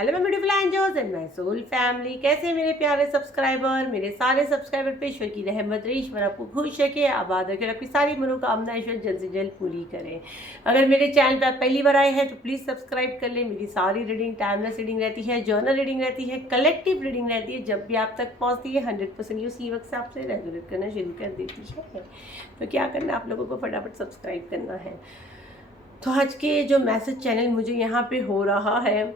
Hello मैं beautiful angels and my soul family. कैसे हैं मेरे प्यारे सब्सक्राइबर? मेरे सारे सब्सक्राइबर पे ईश्वर की रहमत रही, ईश्वर आपको खुश रखे, आबाद रखे, आपकी सारी मनोकामना ईश्वर जल्द से जल्द पूरी करे। अगर मेरे चैनल पे आप पहली बार आए हैं तो प्लीज़ सब्सक्राइब कर लें। मेरी सारी रीडिंग टाइमलेस रीडिंग रहती है, जर्नल रीडिंग रहती है, कलेक्टिव रीडिंग रहती है। जब भी आप तक पहुँचती है 100% उसी वक्त से आपसे रेजोनेट करना शुरू कर देती है। तो क्या करना, आप लोगों को फटाफट सब्सक्राइब करना है। तो आज के जो मैसेज चैनल मुझे यहाँ पे हो रहा है,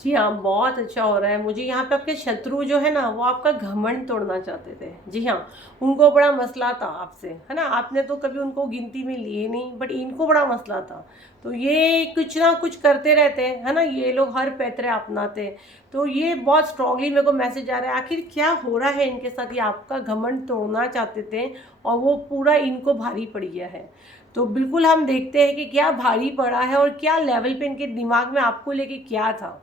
जी हाँ, बहुत अच्छा हो रहा है। मुझे यहाँ पे आपके शत्रु जो है ना, वो आपका घमंड तोड़ना चाहते थे। जी हाँ, उनको बड़ा मसला था आपसे, है ना। आपने तो कभी उनको गिनती में लिए नहीं, बट इनको बड़ा मसला था। तो ये कुछ ना कुछ करते रहते हैं, है ना। ये लोग हर पैतरे अपनाते। तो ये बहुत स्ट्रांगली मेरे को मैसेज आ रहा है, आखिर क्या हो रहा है इनके साथ। ये आपका घमंड तोड़ना चाहते थे और वो पूरा इनको भारी पड़ गया है। तो बिल्कुल हम देखते हैं कि क्या भारी पड़ा है और क्या लेवल पे इनके दिमाग में आपको लेके क्या था।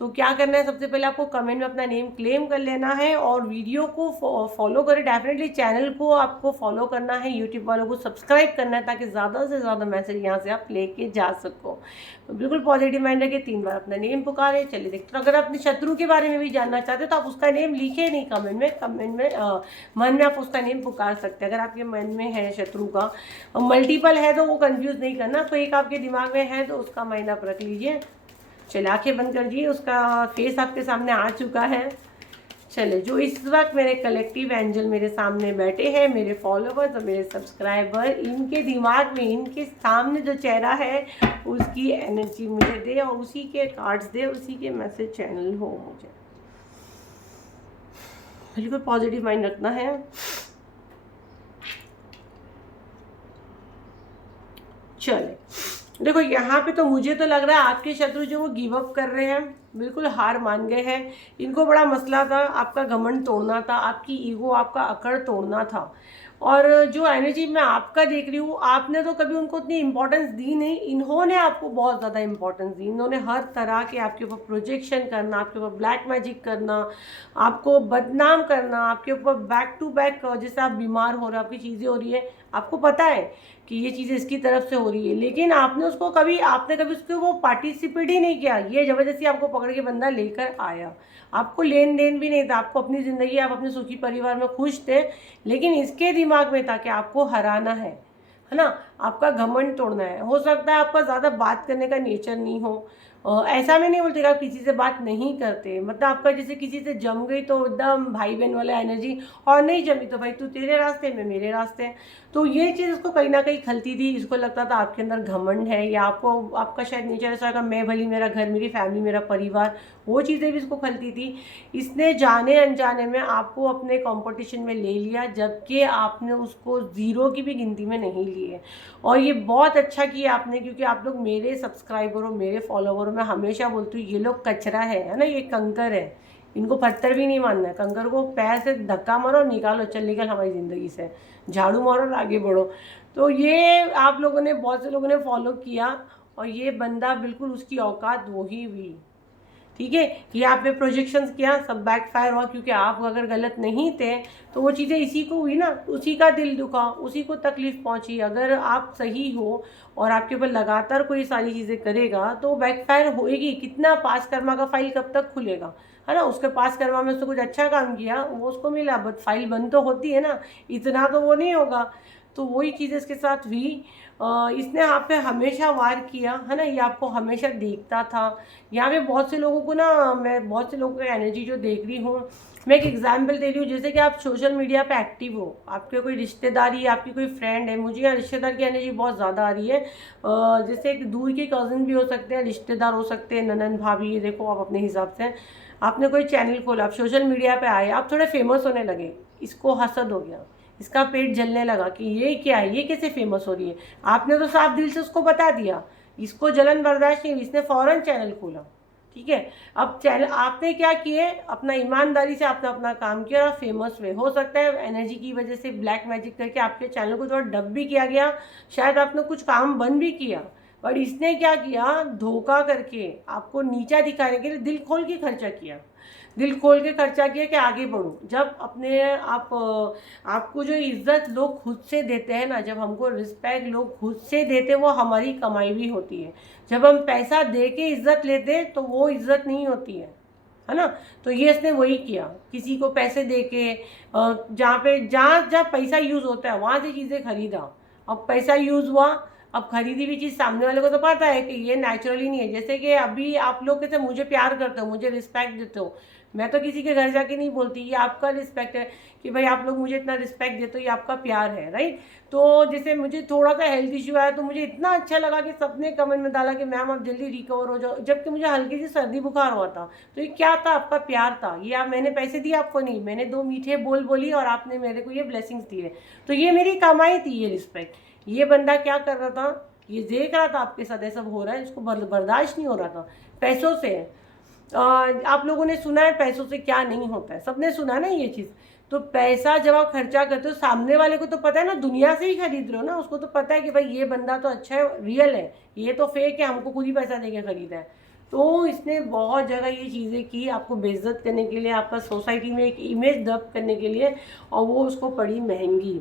तो क्या करना है, सबसे पहले आपको कमेंट में अपना नेम क्लेम कर लेना है और वीडियो को फॉलो करें। डेफिनेटली चैनल को आपको फॉलो करना है, यूट्यूब वालों को सब्सक्राइब करना है, ताकि ज़्यादा से ज़्यादा मैसेज यहाँ से आप लेके जा सको। तो बिल्कुल पॉजिटिव माइंड रखिए, 3 बार अपना नेम पुकारे। चलिए देखते हैं, अगर अपने शत्रु के बारे में भी जानना चाहते हो तो आप उसका नेम लिखे नहीं कमेंट में मन में आप उसका नेम पुकार सकते हैं। अगर आपके मन में है शत्रु का, मल्टीपल है तो वो कंफ्यूज नहीं करना। तो एक आपके दिमाग में है तो उसका माइंड आप रख लीजिए। चलिए आंखें बंद कर दीजिए, उसका फेस आपके सामने आ चुका है। चले, जो इस वक्त मेरे कलेक्टिव एंजल मेरे सामने बैठे हैं, मेरे फॉलोवर्स और मेरे सब्सक्राइबर, इनके दिमाग में, इनके सामने जो चेहरा है उसकी एनर्जी मुझे दे और उसी के कार्ड्स दे, उसी के मैसेज चैनल हो मुझे। बिल्कुल पॉजिटिव माइंड रखना है। चले, देखो यहाँ पे तो मुझे तो लग रहा है आपके शत्रु जो वो गिव अप कर रहे हैं, बिल्कुल हार मान गए हैं। इनको बड़ा मसला था, आपका घमंड तोड़ना था, आपकी ईगो, आपका अकड़ तोड़ना था। और जो एनर्जी मैं आपका देख रही हूँ, आपने तो कभी उनको उतनी इंपॉर्टेंस दी नहीं, इन्होंने आपको बहुत ज़्यादा इंपॉर्टेंस दी। इन्होंने हर तरह के आपके ऊपर प्रोजेक्शन करना, आपके ऊपर ब्लैक मैजिक करना, आपको बदनाम करना, आपके ऊपर बैक टू बैक, जैसे आप बीमार हो रहे हो, आपकी चीज़ें हो रही है, आपको पता है कि ये चीज़ इसकी तरफ से हो रही है, लेकिन आपने कभी उसको वो पार्टिसिपेट ही नहीं किया। ये ज़बरदस्ती आपको पकड़ के बंदा लेकर आया, आपको लेन देन भी नहीं था, आपको अपनी ज़िंदगी, आप अपने सुखी परिवार में खुश थे, लेकिन इसके दिमाग में था कि आपको हराना है ना, आपका घमंड तोड़ना है। हो सकता है आपका ज़्यादा बात करने का नेचर नहीं हो, ऐसा मैं नहीं बोलती कि आप किसी से बात नहीं करते, मतलब आपका जैसे किसी से जम गई तो एकदम भाई बहन वाला एनर्जी, और नहीं जमी तो भाई तू तेरे रास्ते मैं मेरे रास्ते। तो ये चीज़ इसको कहीं ना कहीं खलती थी। इसको लगता था आपके अंदर घमंड है, या आपका शायद नेचर ऐसा होगा, मैं भली, मेरा घर, मेरी फैमिली, मेरा परिवार, वो चीज़ें भी इसको खलती थी। इसने जाने अनजाने में आपको अपने कंपटीशन में ले लिया, जबकि आपने उसको ज़ीरो की भी गिनती में नहीं लिए। और ये बहुत अच्छा किया आपने, क्योंकि आप लोग मेरे सब्सक्राइबरों, मेरे फॉलोवरों, मैं हमेशा बोलती हूँ ये लोग कचरा है ना, ये कंकर है, इनको पत्थर भी नहीं मानना है। कंकर को पैर से धक्का मारो, निकालो, चल निकल हमारी ज़िंदगी से, झाड़ू मारो और आगे बढ़ो। तो ये आप लोगों ने, बहुत से लोगों ने फॉलो किया और ये बंदा बिल्कुल उसकी औकात वही हुई। ठीक है, ये आप पे प्रोजेक्शंस किया, सब बैकफायर हुआ, क्योंकि आप अगर गलत नहीं थे तो वो चीज़ें इसी को हुई ना, उसी का दिल दुखा, उसी को तकलीफ पहुंची। अगर आप सही हो और आपके ऊपर लगातार कोई सारी चीज़ें करेगा तो बैकफायर होएगी। कितना पास कर्मा का फाइल कब तक खुलेगा, है ना। उसके पास कर्मा में उसने कुछ अच्छा काम किया, वो उसको मिला, बट फाइल बंद तो होती है ना, इतना तो वो नहीं होगा। तो वही चीज़ इसके साथ हुई। इसने आप पे हमेशा वार किया, है ना, ये आपको हमेशा देखता था। यहाँ पे बहुत से लोगों को ना, मैं बहुत से लोगों की एनर्जी जो देख रही हूँ, मैं एक एग्जांपल दे रही हूँ। जैसे कि आप सोशल मीडिया पे एक्टिव हो, आपके कोई रिश्तेदारी, आपकी कोई फ्रेंड है, मुझे यहाँ रिश्तेदार की एनर्जी बहुत ज़्यादा आ रही है। जैसे एक दूर के कज़न भी हो सकते हैं, रिश्तेदार हो सकते हैं, ननन भाभी, ये देखो आप अपने हिसाब से। आपने कोई चैनल खोला, आप सोशल मीडिया पे आए, आप थोड़े फेमस होने लगे, इसको हसद हो गया, इसका पेट जलने लगा कि ये क्या है, ये कैसे फेमस हो रही है। आपने तो साफ दिल से उसको बता दिया, इसको जलन बर्दाश्त नहीं, इसने फ़ौरन चैनल खोला। ठीक है, अब चैनल आपने क्या किए, अपना ईमानदारी से आपने अपना काम किया और फेमस हुए। हो सकता है एनर्जी की वजह से ब्लैक मैजिक करके आपके चैनल को थोड़ा डब भी किया गया, शायद आपने कुछ काम बंद भी किया, और इसने क्या किया, धोखा करके आपको नीचा दिखाने के लिए दिल खोल के खर्चा किया, दिल खोल के खर्चा किया कि आगे बढ़ो। जब अपने आपको जो इज्जत लोग खुद से देते हैं ना, जब हमको रिस्पेक्ट लोग खुद से देते, वो हमारी कमाई भी होती है। जब हम पैसा दे के इज्जत लेते तो वो इज्जत नहीं होती है ना। तो ये इसने वही किया, किसी को पैसे दे के जहाँ पैसा यूज़ होता है वहाँ से चीज़ें खरीदा। अब पैसा यूज़ हुआ, अब खरीदी हुई चीज़ सामने वाले को तो पता है कि ये नेचुरली नहीं है। जैसे कि अभी आप लोग कैसे मुझे प्यार करते हो, मुझे रिस्पेक्ट देते हो, मैं तो किसी के घर जाके नहीं बोलती, ये आपका रिस्पेक्ट है कि भाई आप लोग मुझे इतना रिस्पेक्ट देते हो, ये आपका प्यार है, राइट। तो जैसे मुझे थोड़ा सा हेल्थ इश्यू आया तो मुझे इतना अच्छा लगा कि सबने कमेंट में डाला कि मैम आप जल्दी रिकवर हो जाओ, जबकि मुझे हल्की सी सर्दी बुखार हुआ था। तो ये क्या था, आपका प्यार था। ये आप, मैंने पैसे दिए आपको नहीं, मैंने 2 मीठे बोल बोली और आपने मेरे को ये ब्लेसिंग्स दिए, तो ये मेरी कमाई थी, ये रिस्पेक्ट। ये बंदा क्या कर रहा था, ये देख रहा था आपके साथ ऐसा हो रहा है, इसको बर्दाश्त नहीं हो रहा था। पैसों से आप लोगों ने सुना है पैसों से क्या नहीं होता है, सबने सुना ना ये चीज़। तो पैसा जब आप खर्चा करते हो, सामने वाले को तो पता है ना, दुनिया से ही खरीद रहे हो ना, उसको तो पता है कि भाई ये बंदा तो अच्छा है, रियल है, ये तो फेक है, हमको खुद ही पैसा देके खरीदा है। तो इसने बहुत जगह ये चीज़ें की आपको बेइज्जत करने के लिए, आपका सोसाइटी में एक इमेज दब करने के लिए, और वो उसको पड़ी महंगी।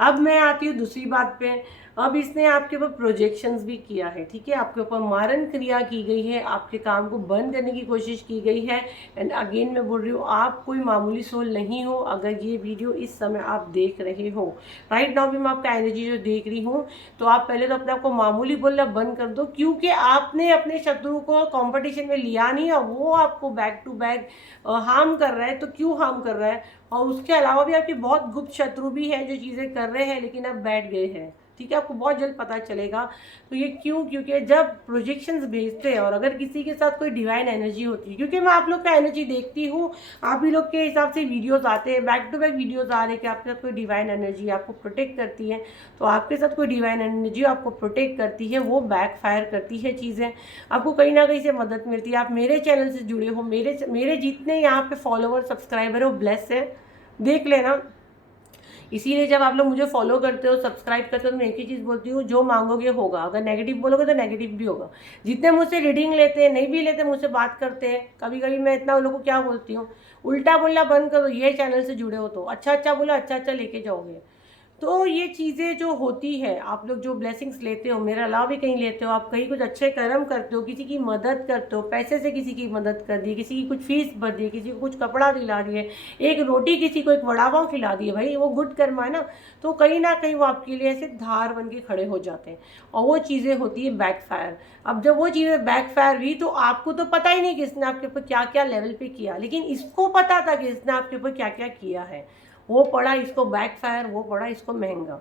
अब मैं आती हूँ दूसरी बात पे। अब इसने आपके ऊपर प्रोजेक्शंस भी किया है, ठीक है, आपके ऊपर मारन क्रिया की गई है, आपके काम को बंद करने की कोशिश की गई है। एंड अगेन मैं बोल रही हूँ, आप कोई मामूली सोल नहीं हो अगर ये वीडियो इस समय आप देख रहे हो। राइट नाउ भी मैं आपका एनर्जी जो देख रही हूँ, तो आप पहले तो अपने आप को मामूली बोलना बंद कर दो, क्योंकि आपने अपने शत्रु को कॉम्पिटिशन में लिया नहीं और वो आपको बैक टू बैक हार्म कर रहा है। तो क्यों हार्म कर रहा है, और उसके अलावा भी आपके बहुत गुप्त शत्रु भी हैं जो चीज़ें कर रहे हैं लेकिन अब बैठ गए हैं, ठीक है, आपको बहुत जल्द पता चलेगा। तो ये क्यों, क्योंकि जब प्रोजेक्शंस भेजते हैं और अगर किसी के साथ कोई डिवाइन एनर्जी होती है, क्योंकि मैं आप लोग का एनर्जी देखती हूँ, आप ही लोग के हिसाब से वीडियोस आते हैं, बैक टू बैक वीडियोस आ रहे हैं कि आपके साथ कोई डिवाइन एनर्जी आपको प्रोटेक्ट करती है। तो आपके साथ कोई डिवाइन एनर्जी आपको प्रोटेक्ट करती है, वो बैक फायर करती है चीज़ें, आपको कहीं ना कहीं से मदद मिलती है। आप मेरे चैनल से जुड़े हो, मेरे जितने यहाँ पे फॉलोवर सब्सक्राइबर हो, ब्लेस है, देख लेना। इसीलिए जब आप लोग मुझे फॉलो करते हो, सब्सक्राइब करते हो, तो मैं एक ही चीज़ बोलती हूँ, जो मांगोगे होगा। अगर नेगेटिव बोलोगे तो नेगेटिव भी होगा। जितने मुझसे रीडिंग लेते हैं, नहीं भी लेते, मुझसे बात करते हैं, कभी कभी मैं इतना लोगों को क्या बोलती हूँ, उल्टा बोलना बंद करो, ये चैनल से जुड़े हो तो अच्छा अच्छा बोलो, अच्छा अच्छा लेके जाओगे। तो ये चीज़ें जो होती है, आप लोग जो ब्लेसिंग्स लेते हो, मेरे अलावा भी कहीं लेते हो, आप कहीं कुछ अच्छे कर्म करते हो, किसी की मदद करते हो, पैसे से किसी की मदद कर दी, किसी की कुछ फीस भर दी, किसी को कुछ कपड़ा दिला दिए, एक रोटी किसी को एक वड़ा पाव खिला दिए, भाई वो गुड कर्म है ना। तो कहीं ना कहीं वो आपके लिए ऐसे धार बन के खड़े हो जाते हैं, और वो चीज़ें होती है बैकफायर। अब जब वो चीज़ें बैकफायर हुई तो आपको तो पता ही नहीं कि इसने आपके ऊपर क्या क्या लेवल पे किया, लेकिन इसको पता था कि इसने आपके ऊपर क्या क्या किया है। वो पड़ा इसको बैकफायर, वो पड़ा इसको महंगा।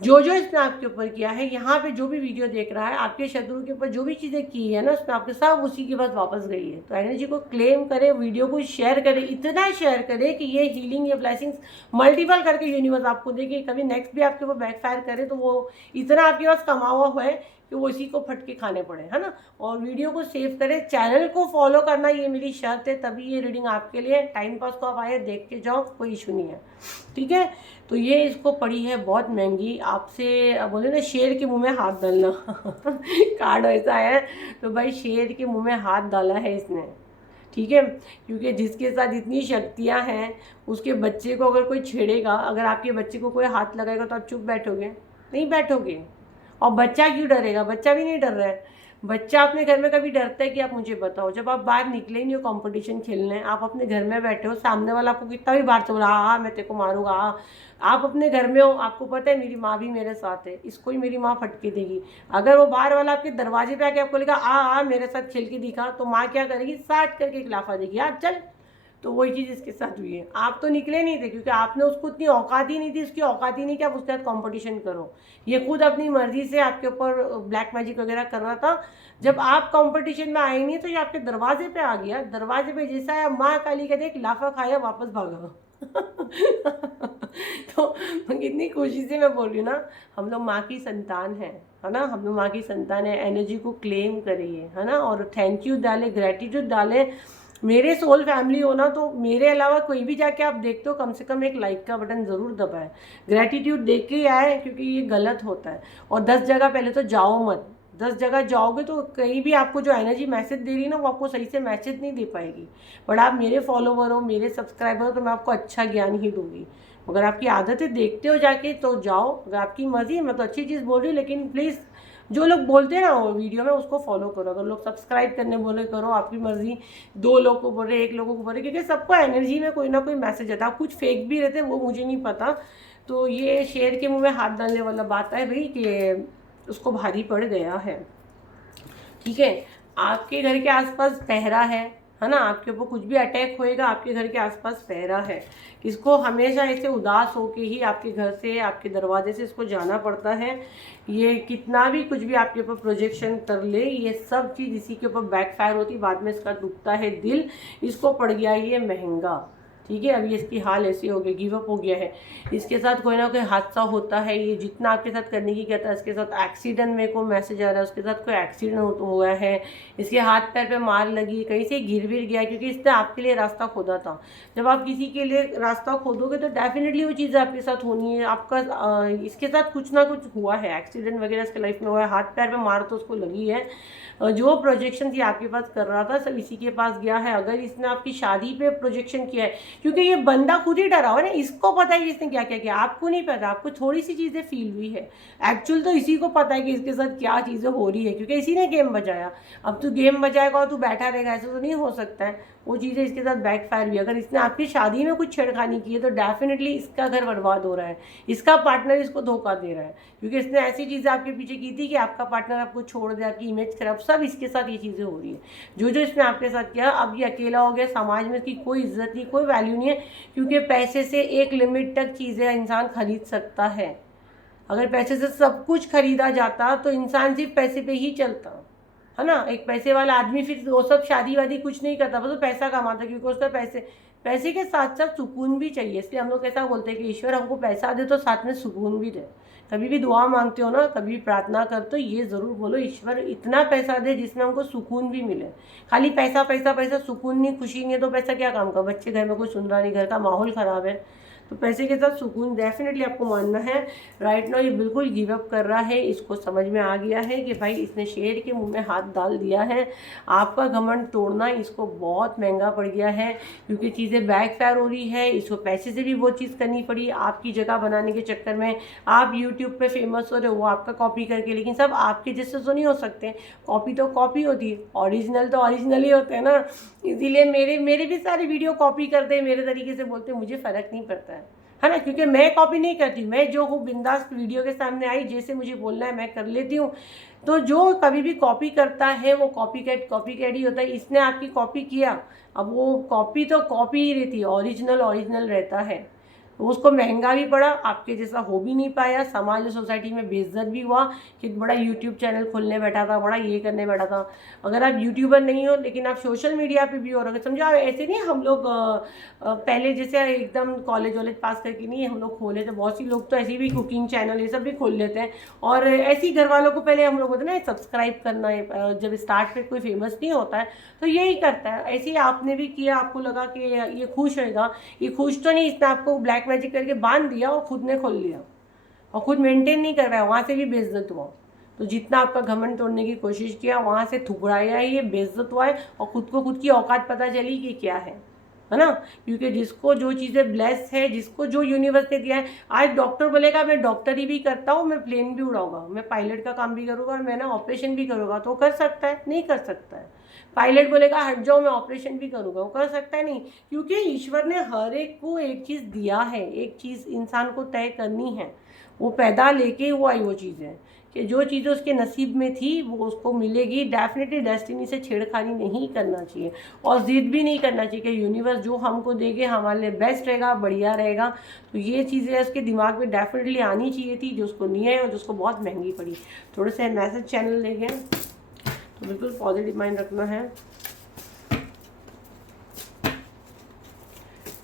जो जो इसने आपके ऊपर किया है, यहाँ पे जो भी वीडियो देख रहा है, आपके शत्रु के ऊपर जो भी चीज़ें की है ना, उसमें आपके सब उसी के पास वापस गई है। तो एनर्जी को क्लेम करे, वीडियो को शेयर करे, इतना शेयर करे कि ये हीलिंग, ये ब्लेसिंग्स मल्टीपल करके यूनिवर्स आपको दे कि कभी नेक्स्ट भी आपके ऊपर बैकफायर करे तो वो इतना आपके पास कमा हुआ है कि वो इसी को फटके खाने पड़े, है ना। और वीडियो को सेव करें, चैनल को फॉलो करना ये मेरी शर्त है, तभी ये रीडिंग आपके लिए। टाइम पास को आप आए देख के जाओ, कोई इशू नहीं है, ठीक है। तो ये इसको पड़ी है बहुत महंगी। आपसे बोले ना, शेर के मुंह में हाथ डालना कार्ड ऐसा है, तो भाई शेर के मुंह में हाथ डाला है इसने, ठीक है। क्योंकि जिसके साथ इतनी शक्तियाँ हैं, उसके बच्चे को अगर कोई छेड़ेगा, अगर आपके बच्चे को कोई हाथ लगाएगा तो आप चुप बैठोगे? नहीं बैठोगे। और बच्चा क्यों डरेगा? बच्चा भी नहीं डर रहा है। बच्चा अपने घर में कभी डरता है कि आप मुझे बताओ? जब आप बाहर निकले नहीं हो कंपटीशन खेलने, आप अपने घर में बैठे हो, सामने वाला आपको कितना भी बाहर से बोला हाँ मैं तेरे को मारूंगा, आप अपने घर में हो, आपको पता है मेरी माँ भी मेरे साथ है, इसको ही मेरी माँ फटके देगी। अगर वो बाहर वाला आपके दरवाजे पे आके आपको लेगा आ मेरे साथ खेल के दिखा, तो माँ क्या करेगी? साट करके एक लाफा देगी, यार चल। तो वही चीज़ इसके साथ हुई है। आप तो निकले नहीं थे क्योंकि आपने उसको इतनी औकात ही नहीं थी, उसकी औकात ही नहीं कि आप उसके साथ कॉम्पिटिशन करो। ये खुद अपनी मर्जी से आपके ऊपर ब्लैक मैजिक वगैरह कर रहा था। जब आप कंपटीशन में आए नहीं तो ये आपके दरवाजे पे आ गया। दरवाजे पे जैसा है, माँ काली कहते एक लाफा खाया वापस भागा। तो कितनी खुशी से मैं बोल रही हूँ ना, हम लोग माँ की संतान है ना, हम लोग माँ की संतान है। एनर्जी को क्लेम करिए, है ना, और थैंक यू डाले, ग्रेटिट्यूड डाले। मेरे सोल फैमिली हो ना, तो मेरे अलावा कोई भी जाके आप देखते हो, कम से कम एक लाइक का बटन ज़रूर दबाएं, ग्रेटिट्यूड देख के ही आए, क्योंकि ये गलत होता है। और 10 जगह पहले तो जाओ मत, 10 जगह जाओगे तो कहीं भी आपको जो एनर्जी मैसेज दे रही है ना, वो आपको सही से मैसेज नहीं दे पाएगी। बट आप मेरे फॉलोवर हो, मेरे सब्सक्राइबर हो, तो मैं आपको अच्छा ज्ञान ही दूंगी। अगर आपकी आदतें देखते हो जाके तो जाओ, अगर आपकी मर्जी, मैं तो अच्छी चीज़ बोल रही हूँ, लेकिन प्लीज़ जो लोग बोलते हैं ना वो वीडियो में, उसको फॉलो करो। अगर लोग सब्सक्राइब करने बोले करो, आपकी मर्जी। 2 लोगों को बोल रहे, 1 लोगों को बोल रहे, क्योंकि सबको एनर्जी में कोई ना कोई मैसेज आता है। कुछ फेक भी रहते हैं, वो मुझे नहीं पता। तो ये शेर के मुंह में हाथ डालने वाला बात है भाई, कि उसको भारी पड़ गया है। ठीक है, आपके घर के आसपास पहरा है ना, आपके ऊपर कुछ भी अटैक होएगा, आपके घर के आसपास पहरा है। इसको हमेशा ऐसे उदास होके ही आपके घर से, आपके दरवाजे से इसको जाना पड़ता है। ये कितना भी कुछ भी आपके ऊपर प्रोजेक्शन कर ले, ये सब चीज़ इसी के ऊपर बैकफायर होती, बाद में इसका दुखता है दिल। इसको पड़ गया ये महंगा। ठीक है, अभी इसकी हाल ऐसी हो गई, गिव अप हो गया है। इसके साथ कोई ना कोई हादसा होता है, ये जितना आपके साथ करने की कहता है, इसके साथ एक्सीडेंट, मेरे को मैसेज आ रहा है उसके साथ कोई एक्सीडेंट हुआ है, इसके हाथ पैर पे मार लगी, कहीं से गिर विर गया, क्योंकि इसने आपके लिए रास्ता खोदा था। जब आप किसी के लिए रास्ता खोदोगे तो डेफिनेटली वो चीज़ें आपके साथ होनी है। आपका इसके साथ कुछ ना कुछ हुआ है, एक्सीडेंट वगैरह इसके लाइफ में हुआ है, हाथ पैर पे मार तो उसको लगी है। जो प्रोजेक्शन थी आपके पास कर रहा था, सब इसी के पास गया है। अगर इसने आपकी शादी पे प्रोजेक्शन किया है, क्योंकि ये बंदा खुद ही डरा हुआ है ना, इसको पता है कि इसने क्या क्या किया, आपको नहीं पता। आपको थोड़ी सी चीज़ें फील हुई है, एक्चुअल तो इसी को पता है कि इसके साथ क्या चीज़ें हो रही है, क्योंकि इसी ने गेम बजाया। अब तू गेम बजाएगा और तू बैठा रहेगा, ऐसा तो नहीं हो सकता है। वो चीज़ें इसके साथ बैकफायर भी। अगर इसने आपकी शादी में कुछ छेड़खानी की है तो डेफिनेटली इसका घर बर्बाद हो रहा है, इसका पार्टनर इसको धोखा दे रहा है, क्योंकि इसने ऐसी चीज़ें आपके पीछे की थी कि आपका पार्टनर आपको छोड़ दे, आपकी इमेज खराब, सब इसके साथ ये चीज़ें हो रही है। जो जो इसने आपके साथ किया, अब ये अकेला हो गया, समाज में इसकी कोई इज्जत नहीं, कोई वैल्यू नहीं है। क्योंकि पैसे से एक लिमिट तक चीज़ें इंसान खरीद सकता है। अगर पैसे से सब कुछ खरीदा जाता तो इंसान सिर्फ पैसे पे ही चलता, है ना। एक पैसे वाला आदमी फिर वो सब शादी वादी कुछ नहीं करता, बस वो पैसा कमाता, क्योंकि उसका पैसे के साथ साथ सुकून भी चाहिए। इसलिए हम लोग ऐसा बोलते हैं कि ईश्वर हमको पैसा दे तो साथ में सुकून भी दे। कभी भी दुआ मांगते हो ना, कभी भी प्रार्थना करते हो, ये ज़रूर बोलो ईश्वर इतना पैसा दे जिसमें हमको सुकून भी मिले। खाली पैसा पैसा पैसा, सुकून नहीं, खुशी नहीं है, तो पैसा क्या काम का। बच्चे घर में कोई सुन रहा नहीं, घर का माहौल ख़राब है, तो पैसे के साथ सुकून डेफिनेटली आपको मानना है। राइट नाउ ये बिल्कुल गिव अप कर रहा है, इसको समझ में आ गया है कि भाई इसने शेर के मुंह में हाथ डाल दिया है। आपका घमंड तोड़ना इसको बहुत महंगा पड़ गया है, क्योंकि चीज़ें बैकफायर हो रही है। इसको पैसे से भी वो चीज़ करनी पड़ी, आपकी जगह बनाने के चक्कर में। आप यूट्यूब पे फेमस हो रहे हो, वो आपका कॉपी करके, लेकिन सब आपके जैसे तो नहीं हो सकते। कॉपी तो कॉपी होती है, ओरिजिनल तो ओरिजिनल ही होते हैं ना। इसीलिए मेरे भी सारे वीडियो कॉपी करते हैं, मेरे तरीके से बोलते हैं, मुझे फ़र्क नहीं पड़ता है ना, क्योंकि मैं कॉपी नहीं करती। मैं जो हूँ बिंदास वीडियो के सामने आई, जैसे मुझे बोलना है मैं कर लेती हूँ। तो जो कभी भी कॉपी करता है वो कॉपी कैट ही होता है। इसने आपकी कॉपी किया, अब वो कॉपी तो कॉपी ही रहती है, ओरिजिनल रहता है। तो उसको महंगा भी पड़ा, आपके जैसा हो भी नहीं पाया, समाज और सोसाइटी में बेइज्जत भी हुआ कि बड़ा यूट्यूब चैनल खोलने बैठा था, बड़ा ये करने बैठा था। अगर आप यूट्यूबर नहीं हो लेकिन आप सोशल मीडिया पे भी हो रहे, समझो ऐसे नहीं हम लोग पहले जैसे एकदम कॉलेज वॉलेज पास करके नहीं हम लोग खोले थे। बहुत सी लोग तो ऐसे भी कुकिंग चैनल ये सब भी खोल लेते हैं, और ऐसे ही घर वालों को पहले हम लोग बोलते हैं ना सब्सक्राइब करना है। जब स्टार्ट पे कोई फेमस नहीं होता है तो यही करता है। ऐसे ही आपने भी किया, आपको लगा कि ये खुश होएगा, ये खुश तो नहीं, इसने आपको ब्लैक मैजिक करके बांध दिया और खुद ने खोल लिया और खुद मेंटेन नहीं कर रहा है, वहाँ से भी बेइज्जत हुआ। तो जितना आपका घमंड तोड़ने की कोशिश किया, वहाँ से थुकड़ाया ही, ये बेइज्जत हुआ है और खुद को खुद की औकात पता चली कि क्या है ना। क्योंकि जिसको जो चीज़ें ब्लेस है, जिसको जो यूनिवर्स ने दिया है, आज डॉक्टर बोलेगा मैं डॉक्टरी भी करता हूँ, मैं प्लेन भी उड़ाऊंगा, मैं पायलट का काम भी करूँगा और मैं ना ऑपरेशन भी करूँगा, तो कर सकता है? नहीं कर सकता है। पायलट बोलेगा हट जाओ मैं ऑपरेशन भी करूँगा, वो कर सकता है? नहीं, क्योंकि ईश्वर ने हर एक को एक चीज़ दिया है, एक चीज़ इंसान को तय करनी है। वो पैदा लेके वो आई वो चीज़ है कि जो चीज़ें उसके नसीब में थी वो उसको मिलेगी। डेफिनेटली डेस्टिनी से छेड़खानी नहीं करना चाहिए और ज़िद भी नहीं करना चाहिए कि यूनिवर्स जो हमको देंगे हमारे लिए बेस्ट रहेगा, बढ़िया रहेगा। तो ये चीज़ें उसके दिमाग में डेफिनेटली आनी चाहिए थी, जो उसको नहीं है और जो उसको बहुत महंगी पड़ी। थोड़े से मैसेज चैनल ले गए, तो बिल्कुल पॉजिटिव माइंड रखना है।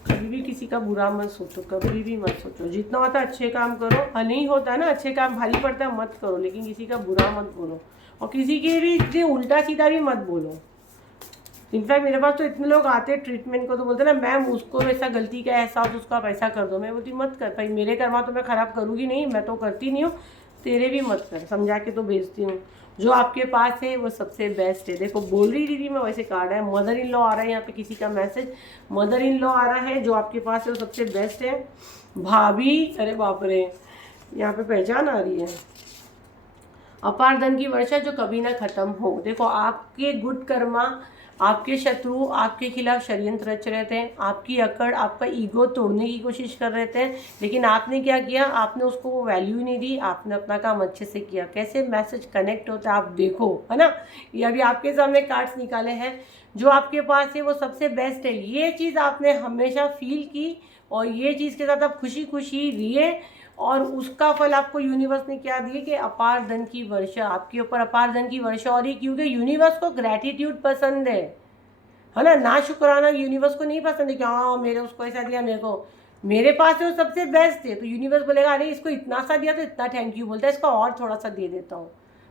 कभी भी किसी का बुरा मत सोचो, कभी भी मत सोचो। जितना होता है अच्छे काम करो, नहीं होता है ना अच्छे काम भारी पड़ता है मत करो, लेकिन किसी का बुरा मत बोलो और किसी के भी उल्टा सीधा भी मत बोलो। इनफैक्ट मेरे पास तो इतने लोग आते हैं ट्रीटमेंट को, तो बोलते ना मैम उसको वैसा गलती का एहसास, उसका पैसा कर दो। मैं बोलती मत कर भाई, मेरे कर्मा तो मैं ख़राब करूँगी नहीं, मैं तो करती नहीं हूँ, तेरे भी मत कर, समझा के तो भेजती हूँ। जो आपके पास है वो सबसे बेस्ट है। देखो बोल रही दीदी मैं वैसे कार्ड है, मदर इन लॉ आ रहा है यहाँ पे, किसी का मैसेज मदर इन लॉ आ रहा है, जो आपके पास है वो सबसे बेस्ट है। भाभी, अरे बाप रे, यहाँ पे पहचान आ रही है। अपार धन की वर्षा जो कभी ना खत्म हो। देखो आपके गुड कर्मा, आपके शत्रु आपके खिलाफ षड्यंत्र रच रहे थे, आपकी अकड़, आपका ईगो तोड़ने की कोशिश कर रहे थे, लेकिन आपने क्या किया, आपने उसको वो वैल्यू नहीं दी, आपने अपना काम अच्छे से किया। कैसे मैसेज कनेक्ट होता है आप देखो, है ना। ये अभी आपके सामने कार्ड्स निकाले हैं, जो आपके पास है वो सबसे बेस्ट है। ये चीज़ आपने हमेशा फील की और ये चीज़ के साथ आप खुशी खुशी रिए, और उसका फल आपको यूनिवर्स ने क्या दिए कि अपार धन की वर्षा, आपके ऊपर अपार धन की वर्षा हो रही, क्योंकि यूनिवर्स को ग्रैटिट्यूड पसंद है ना शुक्राना यूनिवर्स को नहीं पसंद है कि हाँ मेरे उसको ऐसा दिया, मेरे को मेरे पास है वो सबसे बेस्ट है। तो यूनिवर्स बोलेगा अरे इसको इतना सा दिया तो इतना थैंक यू बोलता है, इसको और थोड़ा सा दे देता हूँ।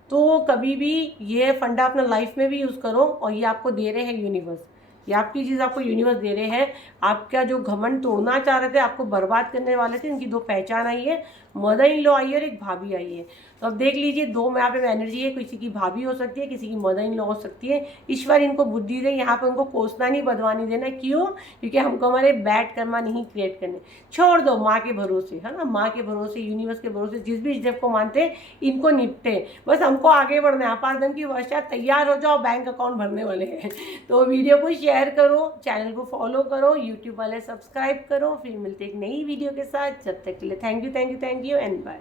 तो कभी भी ये फंडा अपना लाइफ में भी यूज़ करो, और ये आपको दे रहे हैं यूनिवर्स, ये आपकी चीज़ आपको यूनिवर्स दे रहे हैं। आपका जो घमंड तोड़ना चाह रहे थे, आपको बर्बाद करने वाले थे, इनकी दो पहचान आई है, मदर इन लॉ आई है और एक भाभी आई है। तो अब देख लीजिए दो में यहाँ पे एनर्जी है, किसी की भाभी हो सकती है, किसी की मदर इन लॉ हो सकती है। ईश्वर इनको बुद्धि दे, यहाँ पे उनको कोसना नहीं, बदवानी देना। क्यों? क्योंकि हमको हमारे बैड कर्मा नहीं क्रिएट करने। छोड़ दो माँ के भरोसे, है ना, माँ के भरोसे, यूनिवर्स के भरोसे, जिस भी स्टेप को मानते हैं इनको निपटे, बस हमको आगे बढ़ना है। अपार धन की वर्षा, तैयार हो जाओ, बैंक अकाउंट भरने वाले हैं। तो वीडियो को शेयर करो, चैनल को फॉलो करो, यूट्यूब वाले सब्सक्राइब करो। फिर मिलते एक नई वीडियो के साथ, जब तक के लिए थैंक यू एंड बाय।